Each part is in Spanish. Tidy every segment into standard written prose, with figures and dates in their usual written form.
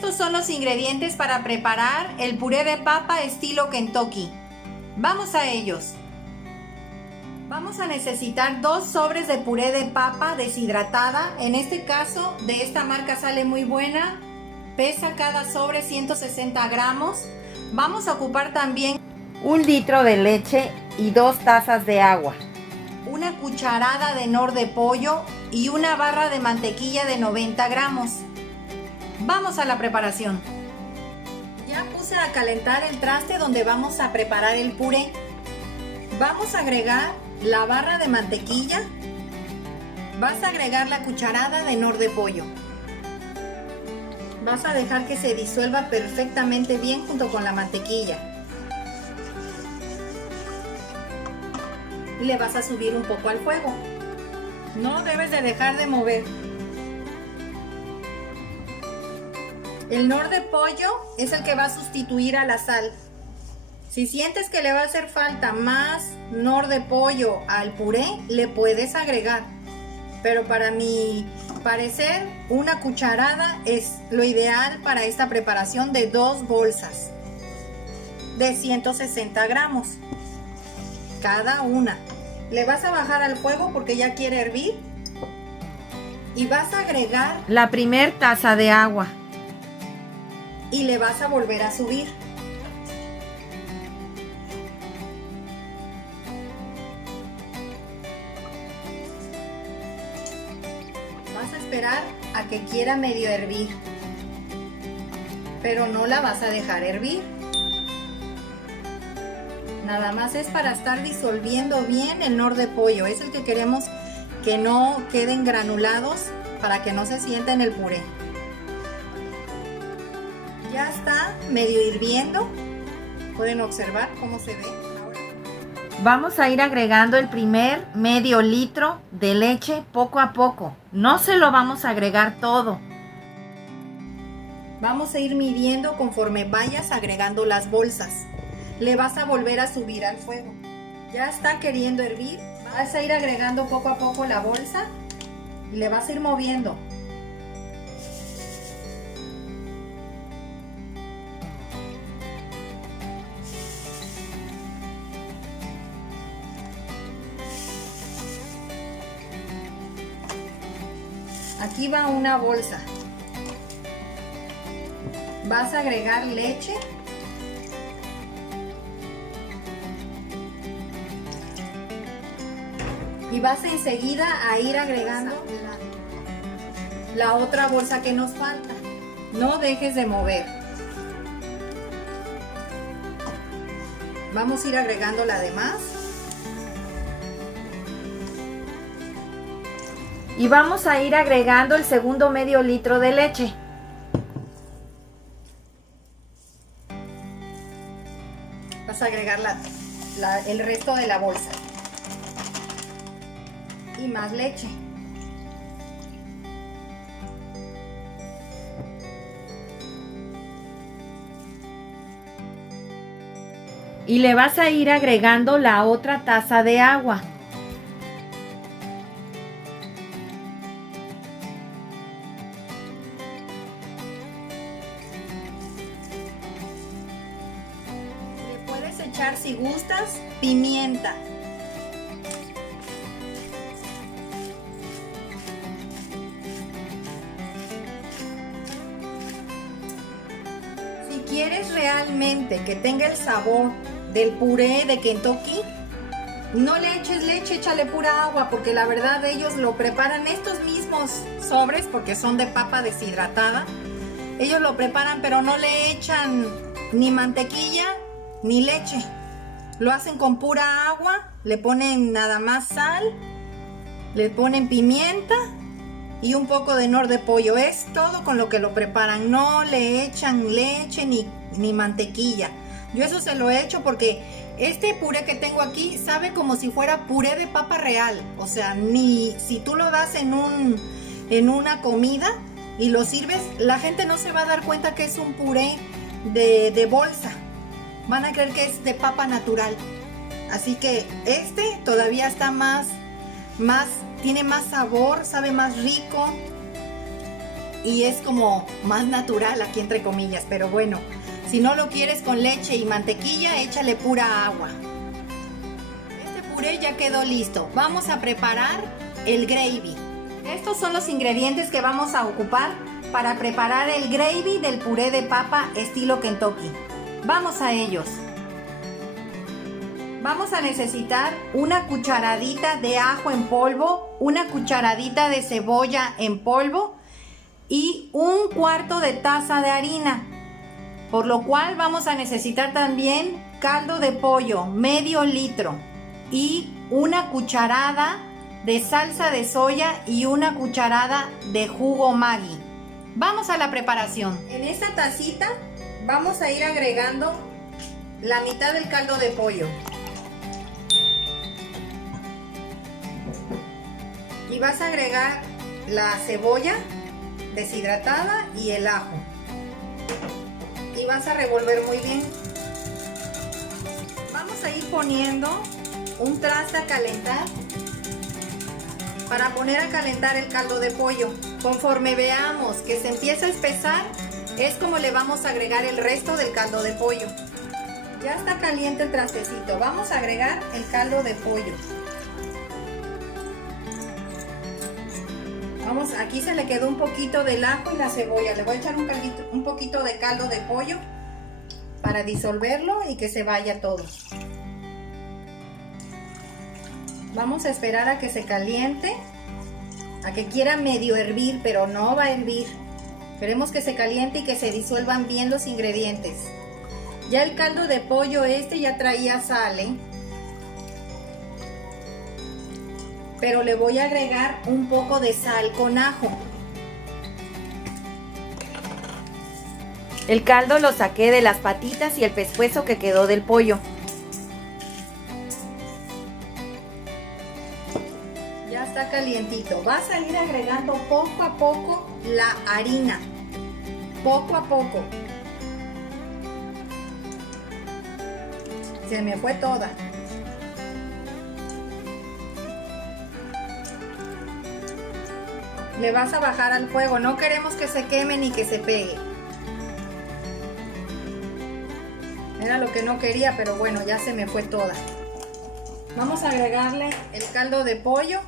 Estos son los ingredientes para preparar el puré de papa estilo Kentucky. Vamos a ellos. Vamos a necesitar 2 sobres de puré de papa deshidratada. En este caso, de esta marca sale muy buena. Pesa cada sobre 160 gramos. Vamos a ocupar también 1 litro de leche y 2 tazas de agua. Una cucharada de nor de pollo y una barra de mantequilla de 90 gramos. Vamos a la preparación. Ya puse a calentar el traste donde vamos a preparar el puré. Vamos a agregar la barra de mantequilla. Vas a agregar la cucharada de nor de pollo. Vas a dejar que se disuelva perfectamente bien junto con la mantequilla. Y le vas a subir un poco al fuego. No debes de dejar de mover. El nor de pollo es el que va a sustituir a la sal. Si sientes que le va a hacer falta más nor de pollo al puré, le puedes agregar. Pero para mi parecer, una cucharada es lo ideal para esta preparación de 2 bolsas de 160 gramos cada una. Le vas a bajar al fuego porque ya quiere hervir y vas a agregar la primer taza de agua y le vas a volver a subir. Vas a esperar a que quiera medio hervir, pero no la vas a dejar hervir. Nada más es para estar disolviendo bien el nor de pollo. Es el que queremos que no queden granulados para que no se sienta en el puré. Ya está medio hirviendo. Pueden observar cómo se ve. Vamos a ir agregando el primer medio litro de leche poco a poco. No se lo vamos a agregar todo. Vamos a ir midiendo conforme vayas agregando las bolsas. Le vas a volver a subir al fuego. Ya está queriendo hervir. Vas a ir agregando poco a poco la bolsa y le vas a ir moviendo. Aquí va una bolsa. Vas a agregar leche. Y vas enseguida a ir agregando la otra bolsa que nos falta. No dejes de mover. Vamos a ir agregando la demás. Y vamos a ir agregando el segundo medio litro de leche. Vas a agregar el resto de la bolsa. Y más leche. Y le vas a ir agregando la otra taza de agua. Le puedes echar, si gustas, pimienta. Si quieres realmente que tenga el sabor del puré de Kentucky, no le eches leche, échale pura agua, porque la verdad ellos lo preparan, estos mismos sobres, porque son de papa deshidratada, ellos lo preparan pero no le echan ni mantequilla ni leche, lo hacen con pura agua, le ponen nada más sal, le ponen pimienta y un poco de nor de pollo. Es todo con lo que lo preparan. No le echan leche ni mantequilla. Yo eso se lo he hecho porque este puré que tengo aquí sabe como si fuera puré de papa real. O sea, ni si tú lo das en una comida y lo sirves, la gente no se va a dar cuenta que es un puré de bolsa. Van a creer que es de papa natural. Así que este todavía está más, tiene más sabor, sabe más rico. y es como más natural aquí entre comillas, pero bueno, si no lo quieres con leche y mantequilla, échale pura agua. Este puré ya quedó listo. Vamos a preparar el gravy. Estos son los ingredientes que vamos a ocupar para preparar el gravy del puré de papa estilo Kentucky. Vamos a ellos. Vamos a necesitar una cucharadita de ajo en polvo, una cucharadita de cebolla en polvo y 1/4 de taza de harina. Por lo cual vamos a necesitar también caldo de pollo, medio litro, y una cucharada de salsa de soya y una cucharada de jugo Maggi. Vamos a la preparación. En esta tacita vamos a ir agregando la mitad del caldo de pollo. Y vas a agregar la cebolla deshidratada y el ajo. Y vas a revolver muy bien. Vamos a ir poniendo un traste a calentar para poner a calentar el caldo de pollo. Conforme veamos que se empieza a espesar, es como le vamos a agregar el resto del caldo de pollo. Ya está caliente el trastecito. Vamos a agregar el caldo de pollo. Vamos, aquí se le quedó un poquito del ajo y la cebolla. Le voy a echar un poquito de caldo de pollo para disolverlo y que se vaya todo. Vamos a esperar a que se caliente, a que quiera medio hervir, pero no va a hervir. Queremos que se caliente y que se disuelvan bien los ingredientes. Ya el caldo de pollo ya traía sal, pero le voy a agregar un poco de sal con ajo. El caldo lo saqué de las patitas y el pescuezo que quedó del pollo. Ya está calientito. Vas a ir agregando poco a poco la harina. Poco a poco. Se me fue toda. Le vas a bajar al fuego, no queremos que se queme ni que se pegue. Era lo que no quería, pero bueno, ya se me fue toda. Vamos a agregarle el caldo de pollo.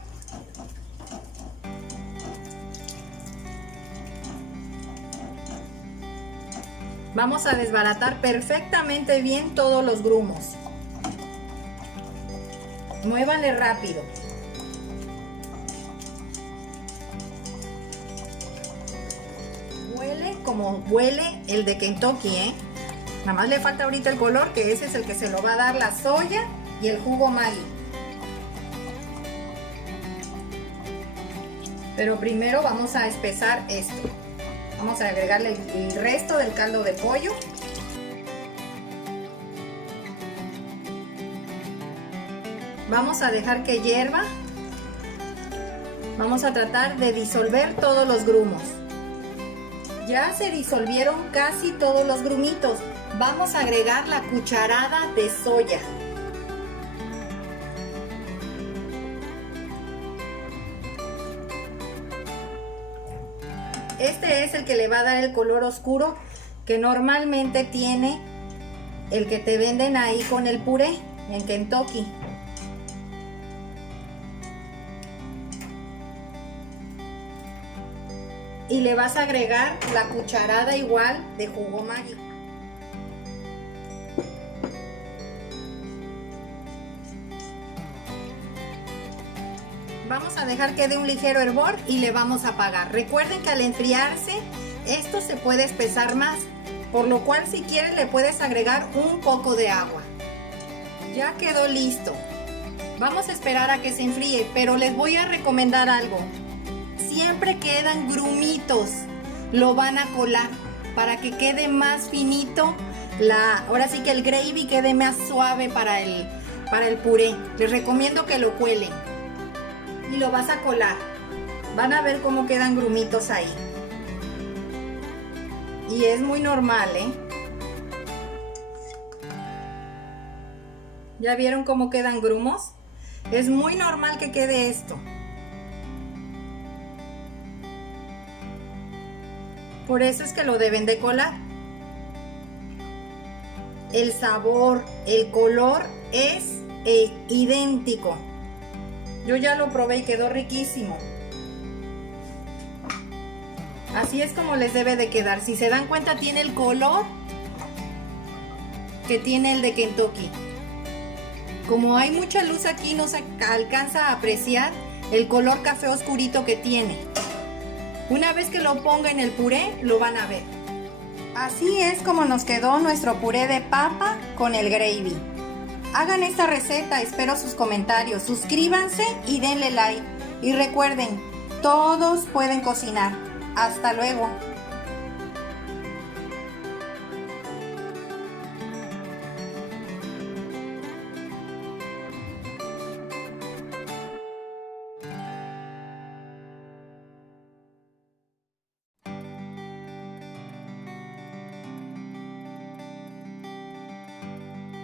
Vamos a desbaratar perfectamente bien todos los grumos. Muévanle rápido. Como huele el de Kentucky, Nada más le falta ahorita el color, que ese es el que se lo va a dar la soya y el jugo Maggi. Pero primero vamos a espesar esto. Vamos a agregarle el resto del caldo de pollo. Vamos a dejar que hierva. Vamos a tratar de disolver todos los grumos. Ya se disolvieron casi todos los grumitos. Vamos a agregar la cucharada de soya. Este es el que le va a dar el color oscuro que normalmente tiene el que te venden ahí con el puré en Kentucky. Y le vas a agregar la cucharada igual de jugo Maggi. Vamos a dejar que dé un ligero hervor y le vamos a apagar. Recuerden que al enfriarse esto se puede espesar más, por lo cual si quieres le puedes agregar un poco de agua. Ya quedó listo. Vamos a esperar a que se enfríe, pero les voy a recomendar algo. Siempre quedan grumitos, lo van a colar para que quede más finito, ahora sí que el gravy quede más suave para el puré. Les recomiendo que lo cuelen y lo vas a colar. Van a ver cómo quedan grumitos ahí. Y es muy normal, ¿Ya vieron cómo quedan grumos? Es muy normal que quede esto. Por eso es que lo deben de colar. El sabor, el color es idéntico. Yo ya lo probé y quedó riquísimo. Así es como les debe de quedar. Si se dan cuenta, tiene el color que tiene el de Kentucky. Como hay mucha luz aquí, no se alcanza a apreciar el color café oscurito que tiene. Una vez que lo ponga en el puré, lo van a ver. Así es como nos quedó nuestro puré de papa con el gravy. Hagan esta receta, espero sus comentarios. Suscríbanse y denle like. Y recuerden, todos pueden cocinar. Hasta luego.